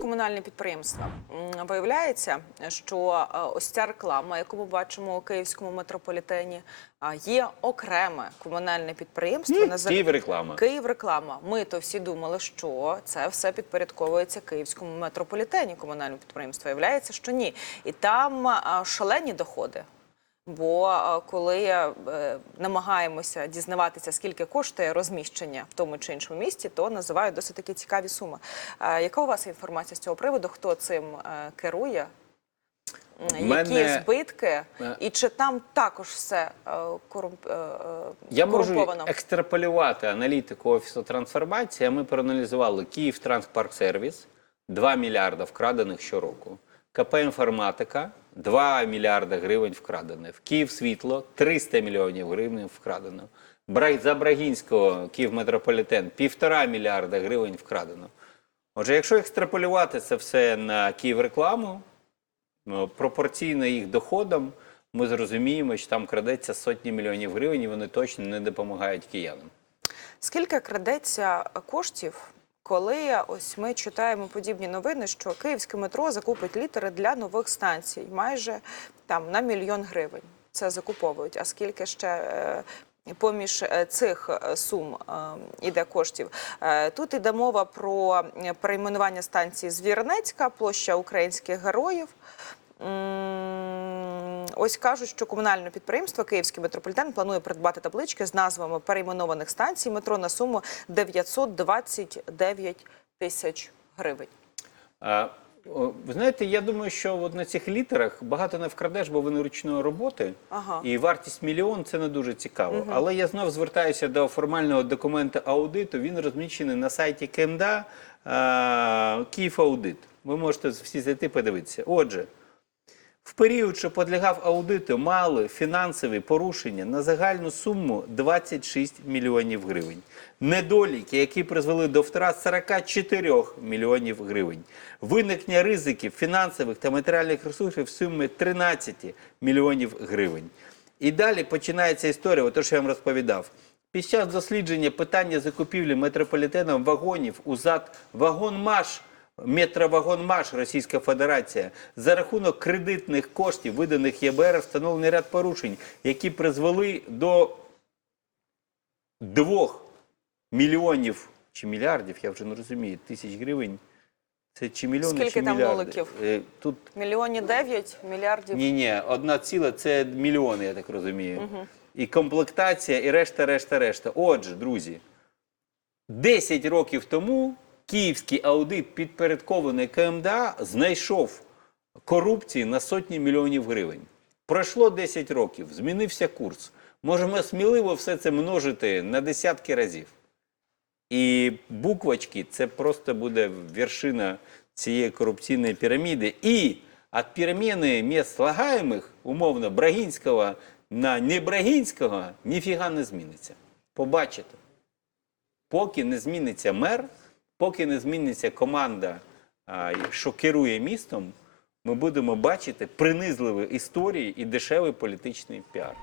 комунальні підприємства. Виявляється, що е, ось ця реклама, яку ми бачимо у київському метрополітені, є окреме комунальне підприємство. назив- Київ реклама. Київ реклама. Ми то всі думали, що це все підпорядковується київському метрополітені комунальному підприємству. Виявляється, що ні. І там шалені доходи. Бо коли е, намагаємося дізнаватися, скільки коштує розміщення в тому чи іншому місті, то називають досить такі цікаві суми. Яка у вас інформація з цього приводу? Хто цим е, керує? Мене- Які збитки, Е. і чи там також все корумп... Я можу екстраполювати аналітику офісу трансформації. Ми проаналізували Київ Транспарксервіс 2 мільярда вкрадених щороку. КП інформатика 2 мільярда гривень вкрадене. В Київ світло 300 мільйонів гривень вкрадено. За Брагінського Київ метрополітен півтора мільярда гривень вкрадено. Отже, якщо екстраполювати це все на Київ рекламу, ну, пропорційно їх доходам, ми зрозуміємо, що там крадеться сотні мільйонів гривень, і вони точно не допомагають киянам. Скільки крадеться коштів, коли ось ми читаємо подібні новини, що київське метро закупить літери для нових станцій майже там на мільйон гривень. Це закуповують. А скільки ще е, поміж е, цих е, сум іде коштів? Тут іде мова про перейменування станції Звірнецька, площа українських героїв. Ось кажуть, що комунальне підприємство Київський метрополітен планує придбати таблички з назвами перейменованих станцій метро на суму 929 тисяч гривень. А, ви знаєте, я думаю, що от на цих літерах багато не вкрадеш, бо вони ручної роботи. Ага. І вартість мільйон це не дуже цікаво. Але я знов звертаюся до формального документу аудиту. Він розміщений на сайті КМДА Київ Аудит. Ви можете всі зайти подивитися. Отже, в період, що підлягав аудиту, мали фінансові порушення на загальну суму 26 мільйонів гривень. Недоліки, які призвели до втрат 44 мільйонів гривень. Виникнення ризиків фінансових та матеріальних ресурсів в сумі 13 мільйонів гривень. І далі починається історія, ото що я вам розповідав. Під час дослідження питання закупівлі метрополітеном вагонів у ЗАД «Вагонмаш» Метровагонмаш Російська Федерація за рахунок кредитних коштів, виданих ЄБР, встановлений ряд порушень, які призвели до двох мільйонів чи мільярдів, я вже не розумію, тисяч гривень. Це чи мільйони, Скільки чи там мільярди? Е, Тут Мільйоні 9 мільярдів. ні, ні, одна ціла це мільйони, я так розумію. І комплектація, і решта, решта, решта. Отже, друзі, 10 років тому київський аудит, підпорядкований КМДА, знайшов корупції на сотні мільйонів гривень. Пройшло 10 років, змінився курс. Можемо сміливо все це множити на десятки разів. І буквочки це просто буде вершина цієї корупційної піраміди. І від переміни міст слагаємих, умовно, Брагінського на Небрагінського, ніфіга не зміниться. Побачите. Поки не зміниться мер, поки не зміниться команда, що керує містом, ми будемо бачити принизливі історії і дешевий політичний піар.